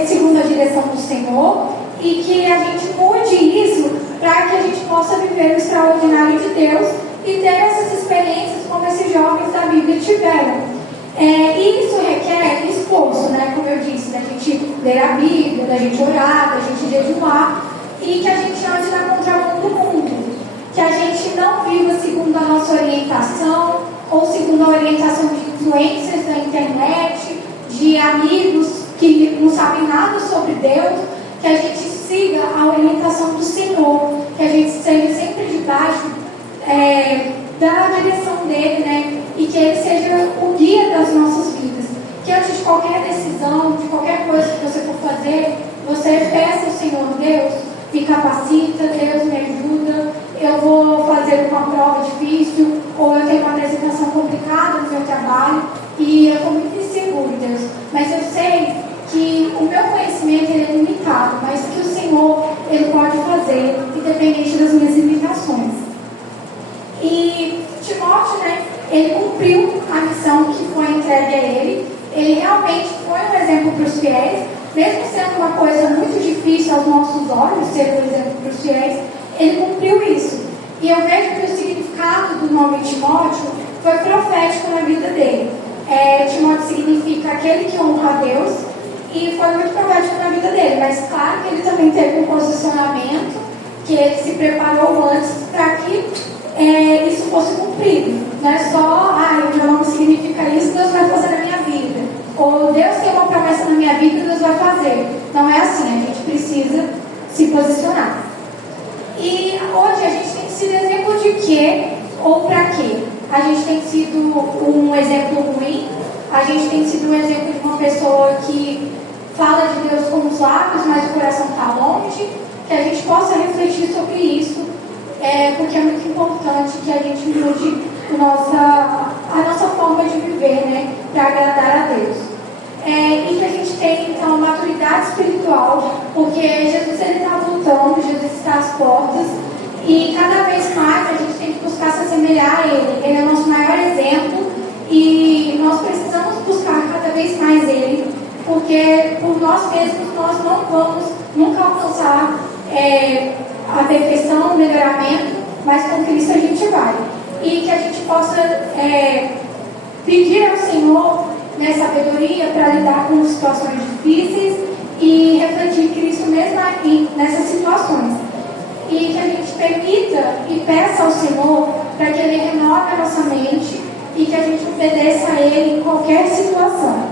segundo a direção do Senhor e que a gente mude isso para que a gente possa viver o extraordinário de Deus e ter essas experiências como esses jovens da Bíblia tiveram. E isso requer esforço, né? Como eu disse, da gente ler a Bíblia, da gente orar, da gente jejuar e que a gente ande na contramão do mundo, que a gente não viva segundo a nossa orientação ou segundo a orientação de influências da internet, de amigos que não sabem nada sobre Deus, que a gente siga a orientação do Senhor, que a gente seja sempre debaixo da direção dele, né? E que ele seja o guia das nossas vidas. Que antes de qualquer decisão, de qualquer coisa que você for fazer, você peça ao Senhor, Deus, me capacita, Deus me ajuda, eu vou fazer uma prova difícil, ou eu tenho uma apresentação complicada no meu trabalho, e eu estou muito inseguro, Deus. Mas eu sei que o meu conhecimento ele é limitado, mas que o Senhor ele pode fazer, independente das minhas limitações. E Timóteo, né, ele cumpriu a missão que foi entregue a ele. Ele realmente foi um exemplo para os fiéis, mesmo sendo uma coisa muito difícil aos nossos olhos ser um exemplo para os fiéis, ele cumpriu isso. E eu vejo que o significado do nome Timóteo foi profético na vida dele. Timóteo significa aquele que honra a Deus, e foi muito profético na vida dele, mas claro que ele também teve um posicionamento, que ele se preparou antes para que isso fosse cumprido. Não é só, o meu nome significa isso, Deus vai fazer na minha vida. Ou Deus tem uma promessa na minha vida, Deus vai fazer. Não é assim, a gente precisa se posicionar. E hoje a gente tem sido exemplo de quê ou para quê? A gente tem sido um exemplo ruim, a gente tem sido um exemplo de uma pessoa que fala de Deus com os lábios, mas o coração está longe, que a gente possa refletir sobre isso, porque é muito importante que a gente mude a nossa forma de viver, né, para agradar a Deus. E que a gente tenha, então, maturidade espiritual, porque Jesus está voltando, Jesus está às portas, e cada vez mais a gente tem que buscar se assemelhar a Ele. Ele é o nosso maior exemplo, e nós precisamos buscar cada vez mais Ele, porque por nós mesmos nós não vamos nunca alcançar a perfeição, o melhoramento, mas com Cristo a gente vai. E que a gente possa pedir ao Senhor, né, sabedoria para lidar com situações difíceis e refletir Cristo mesmo nessas situações. E que a gente permita e peça ao Senhor para que Ele renove a nossa mente e que a gente obedeça a Ele em qualquer situação,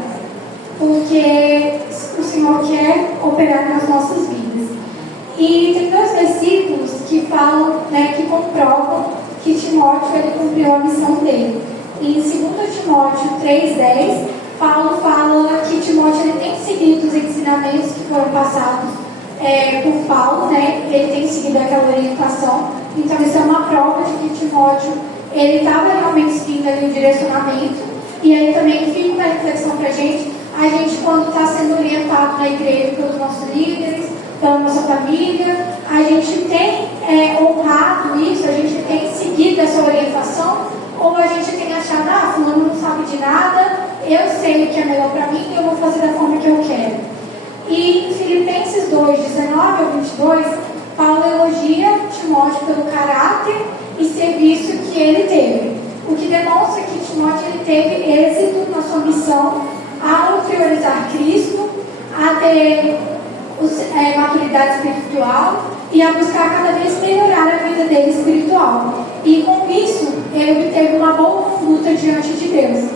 porque o Senhor quer operar nas nossas vidas. E tem 2 versículos que falam, né, que comprovam que Timóteo ele cumpriu a missão dele. Em 2 Timóteo 3,10, Paulo fala que Timóteo ele tem seguido os ensinamentos que foram passados por Paulo, né? Ele tem seguido aquela orientação. Então isso é uma prova de que Timóteo ele estava realmente seguindo ali o direcionamento. E aí também fica uma reflexão para a gente quando está sendo orientado na igreja pelos nossos líderes, pela nossa família, a gente tem honrado isso, a gente tem seguido essa orientação, ou a gente tem achado, fulano não sabe de nada, eu sei o que é melhor para mim e eu vou fazer da forma que eu quero. E em Filipenses 2, 19 ao 22, Paulo elogia Timóteo pelo caráter e serviço que ele teve, o que demonstra que Timóteo ele teve êxito na sua missão ao priorizar Cristo, a ter maturidade espiritual e a buscar cada vez melhorar a vida dele espiritual. E com isso, ele obteve uma boa fruta diante de Deus.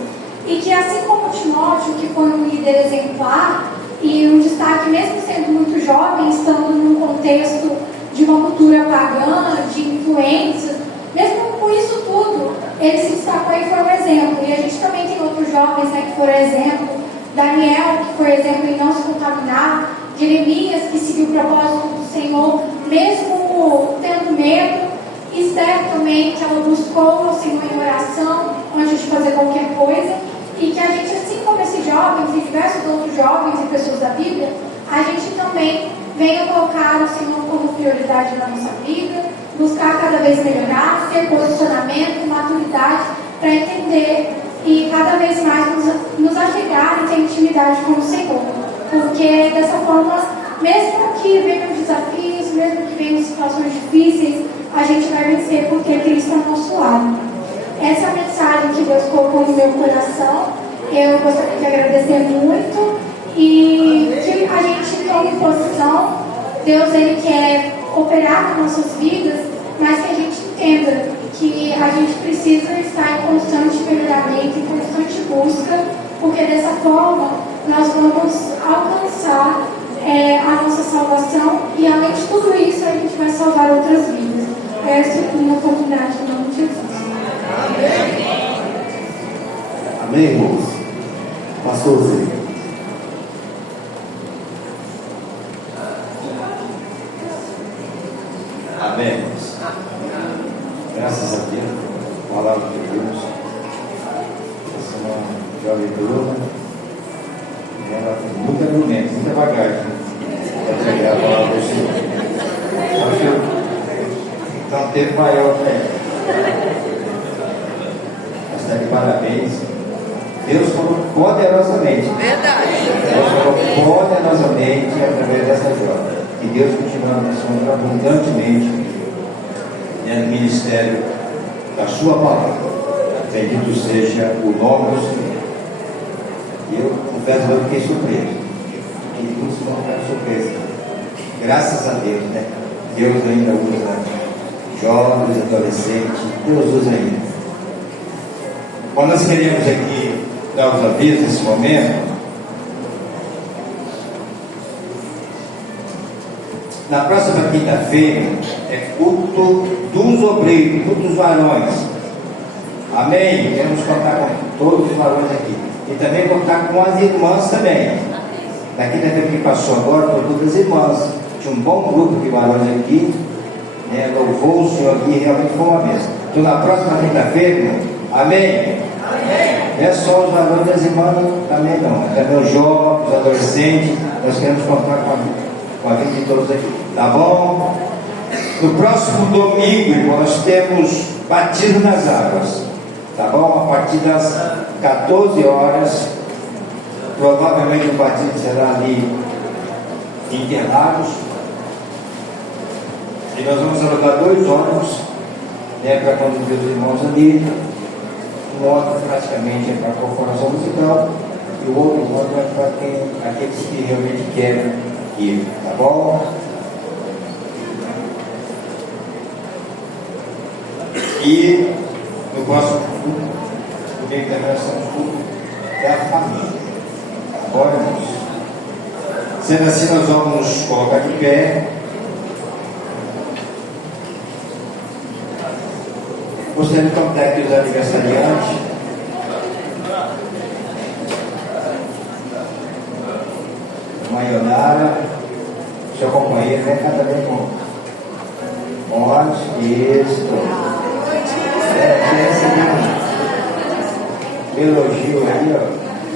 E que assim como Timóteo, que foi um líder exemplar e um destaque, mesmo sendo muito jovem, estando num contexto de uma cultura pagã, de influências, mesmo com isso tudo, ele se destacou e foi um exemplo. E a gente também tem outros jovens, né, que foram exemplo. Daniel, que foi exemplo em não se contaminar. Jeremias, que seguiu o propósito do Senhor, mesmo tendo medo. Esther também, que ela buscou o Senhor em oração antes de fazer qualquer coisa. E que a gente, assim como esses jovens e diversos outros jovens e pessoas da Bíblia, a gente também venha colocar o Senhor como prioridade na nossa vida, buscar cada vez melhorar, ter posicionamento, maturidade para entender e cada vez mais nos achegar e ter intimidade com o Senhor. Porque dessa forma, mesmo que venham desafios, mesmo que venham situações difíceis, a gente vai vencer porque Cristo é ao nosso lado. Essa é a mensagem que Deus colocou no meu coração. Eu gostaria de agradecer muito e que a gente tome posição. Deus ele quer operar nas nossas vidas, mas que a gente entenda que a gente precisa estar em constante melhoramento, em constante busca, porque dessa forma nós vamos alcançar a nossa salvação e além de tudo isso a gente vai salvar outras vidas. Essa é uma oportunidade em nome de Jesus. Amém. Amém, irmãos? Pastor Zé. Amém. Graças a Deus, palavra de Deus. Essa é uma jovem turma. Ela tem muito argumento, muita bagagem para pegar a palavra do Senhor. Acho que então teve maior fé. Mas está de parabéns. Deus falou poderosamente. Verdade. Deus falou poderosamente através dessa jovem. Que Deus continue abençoando abundantemente no ministério da sua palavra. Bendito seja o nome do Senhor. E eu confesso que eu fiquei surpreso. E muitos vão ficar surpresos. Graças a Deus, né? Deus ainda usa jovens, adolescentes, Deus usa ainda. Quando nós queremos aqui dar os avisos nesse momento, na próxima quinta-feira é culto dos obreiros, culto dos varões. Amém? Queremos contar com todos os varões aqui. E também contar com as irmãs também. Na quinta-feira que passou agora, por todas as irmãs. Tinha um bom grupo de varões aqui, né? Louvou o Senhor aqui, realmente foi uma bênção. Então na próxima quinta-feira, irmão, amém? Não é só os varões das irmãs também não, é também os jovens, os adolescentes, nós queremos contar com a vida de todos aqui, tá bom? No próximo domingo, irmão, nós temos batismo nas águas, tá bom? A partir das 14 horas, provavelmente o batismo será ali em Interlagos, e nós vamos alugar 2 ônibus, né, para conduzir os irmãos ali. Um ônibus praticamente é para a corporação musical e o outro ônibus é para aqueles que realmente querem ir, tá bom? E no próximo domingo também nós estamos culto da família, tá bom, irmãos? Sendo assim, nós vamos colocar de pé. Gostaria de contar aqui os aniversariantes. Maionara, seu companheiro, vem cada vez com honras. Isso. Elogio aí, ó,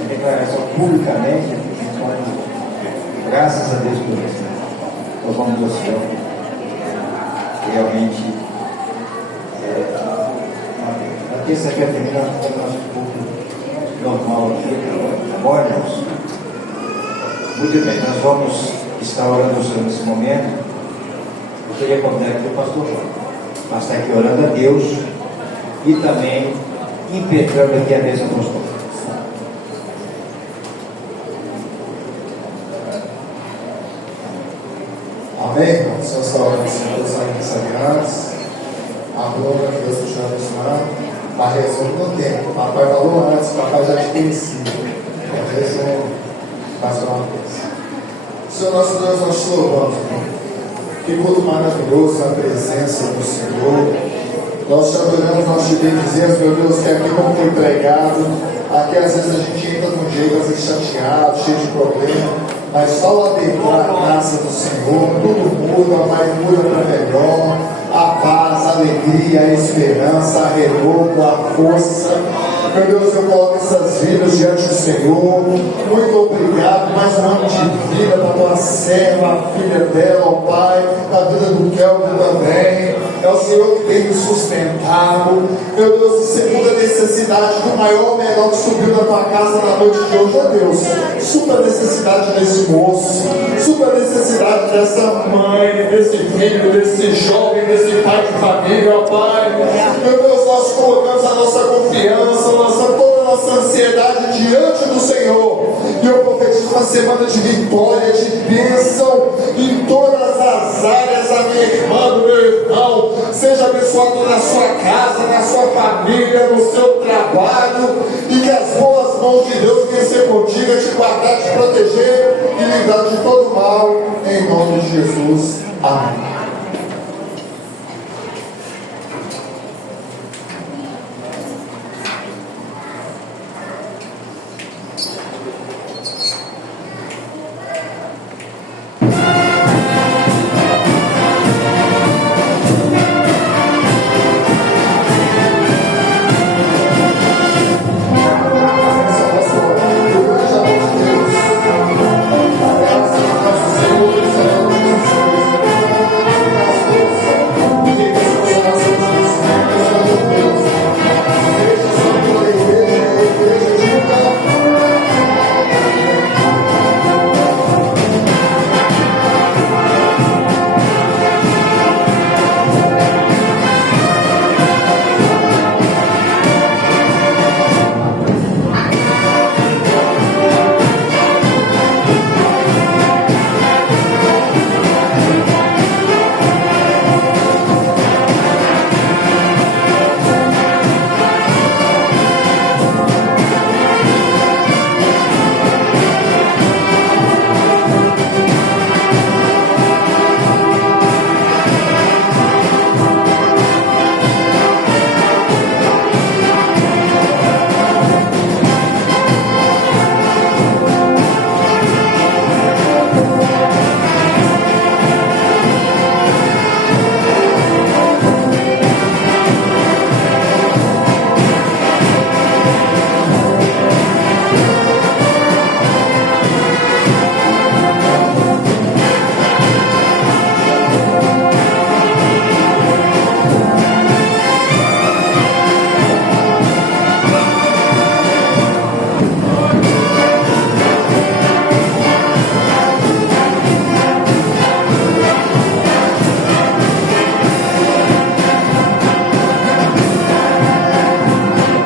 a declaração publicamente. Graças a Deus por isso, né? Louvamos ao Senhor. Realmente. Na terça-feira também nós temos nosso culto normal aqui, tá bom, irmãos? Muito bem, nós vamos estar orando o Senhor nesse momento. Eu queria convidar aqui o pastor João para estar aqui orando a Deus e também impetrando aqui a bênção apostólica. Amém, irmãos? Senhor, salve, Senhor, Deus aniversariantes. A Bruna, que Deus te abençoe. A resumo no tempo. Papai falou antes, papai já te conhecia. A resumo mais uma vez. Senhor, nosso Deus, nós te louvamos. Que culto maravilhoso na presença do Senhor. Nós te adoramos, nós te bendizemos, meu Deus, que aqui como foi pregado, aqui às vezes a gente entra de um jeito, às vezes chateado, cheio de problema, mas só ao adentrar a casa do Senhor, tudo muda, mas muda para melhor. A paz, a alegria, a esperança, a renovo, a força. Meu Deus, eu coloco essas vidas diante do Senhor. Muito obrigado. Mais um ano de vida para a tua serva, a filha dela, ó Pai, a vida do Kelvin também. É o Senhor que tem nos sustentado. Meu Deus, segundo a necessidade do maior ou menor que subiu na tua casa na noite de hoje, ó Deus, supra a necessidade desse moço, supra a necessidade dessa mãe, desse filho, desse jovem, desse pai de família, ó Pai. Meu Deus, nós colocamos a nossa confiança, toda a nossa ansiedade diante do Senhor. E eu profetizo uma semana de vitória, de bênção em todas as áreas. A minha irmã, do meu irmão, seja abençoado na sua casa, na sua família, no seu trabalho, e que as boas mãos de Deus venham ser contigo, te guardar, te proteger e livrar de todo mal, em nome de Jesus. Amém.